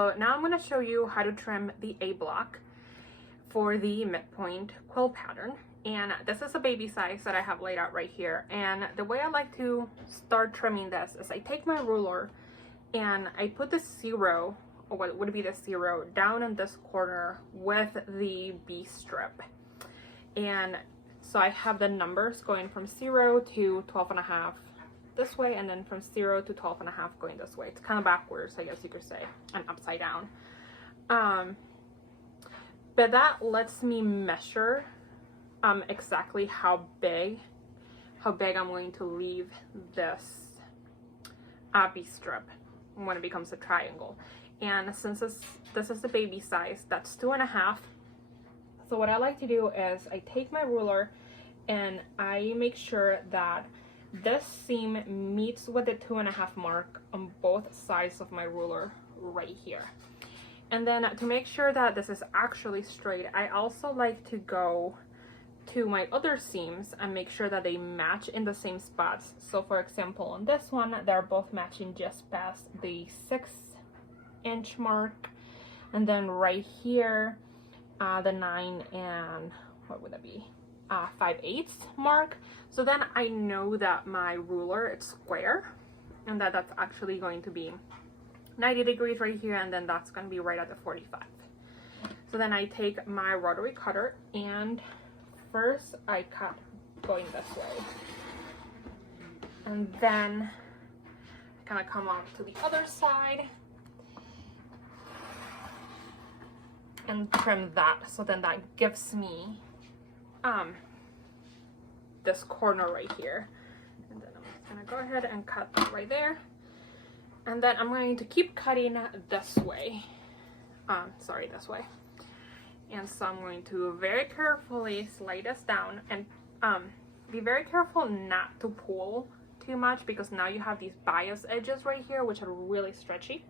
So now I'm going to show you how to trim the A block for the midpoint quilt pattern. And this is a baby size that I have laid out right here. And the way I like to start trimming this is I take my ruler and I put the 0, or what would be the 0, down in this corner with the B strip. And so I have the numbers going from 0 to 12.5 this way, and then from 0 to 12.5 going this way. It's kind of backwards, I guess you could say, and upside down. But that lets me measure exactly how big I'm going to leave this B strip when it becomes a triangle. And since this is the baby size, that's 2.5. So what I like to do is I take my ruler and I make sure that this seam meets with the 2.5 mark on both sides of my ruler right here. And then to make sure that this is actually straight, I also like to go to my other seams and make sure that they match in the same spots. So for example, on this one, they're both matching just past the 6-inch mark. And then right here, the 9 and what would that be? 5/8 mark. So then I know that my ruler is square and that that's actually going to be 90 degrees right here, and then that's going to be right at the 45. So then I take my rotary cutter and first I cut going this way, and then I kind of come off to the other side and trim that. So then that gives me this corner right here, and then I'm just gonna go ahead and cut that right there, and then I'm going to keep cutting this way, this way. And so I'm going to very carefully slide this down, and be very careful not to pull too much, because now you have these bias edges right here which are really stretchy.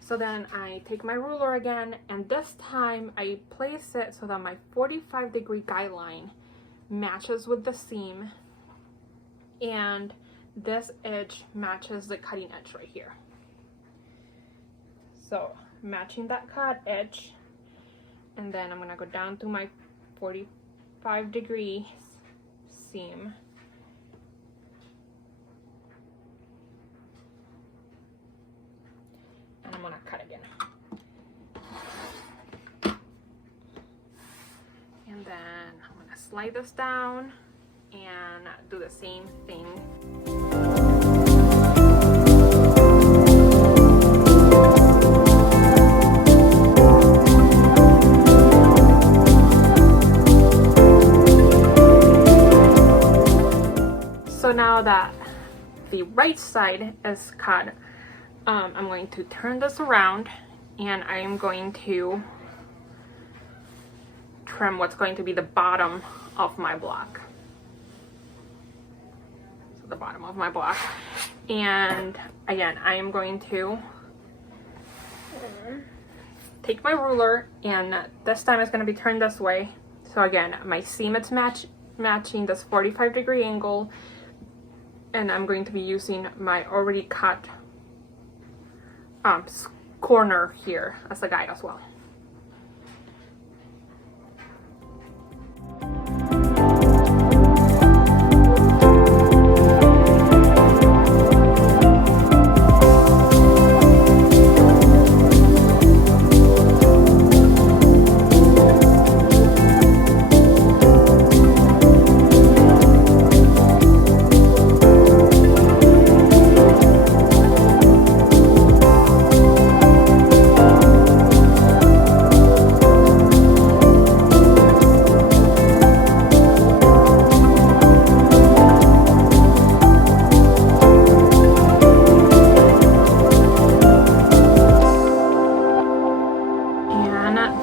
So then I take my ruler again, and this time I place it so that my 45-degree guideline matches with the seam, and this edge matches the cutting edge right here. So matching that cut edge, and then I'm gonna go down to my 45-degree seam. And I'm gonna cut again. And then I'm gonna slide this down and do the same thing. So now that the right side is cut, I'm going to turn this around, and I am going to trim what's going to be the bottom of my block. So the bottom of my block. And again, I am going to take my ruler, and this time it's going to be turned this way. So again, my seam is matching this 45-degree angle, and I'm going to be using my already cut corner here as a guide as well.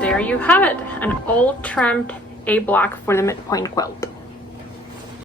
There you have it, an old trimmed A block for the midpoint quilt.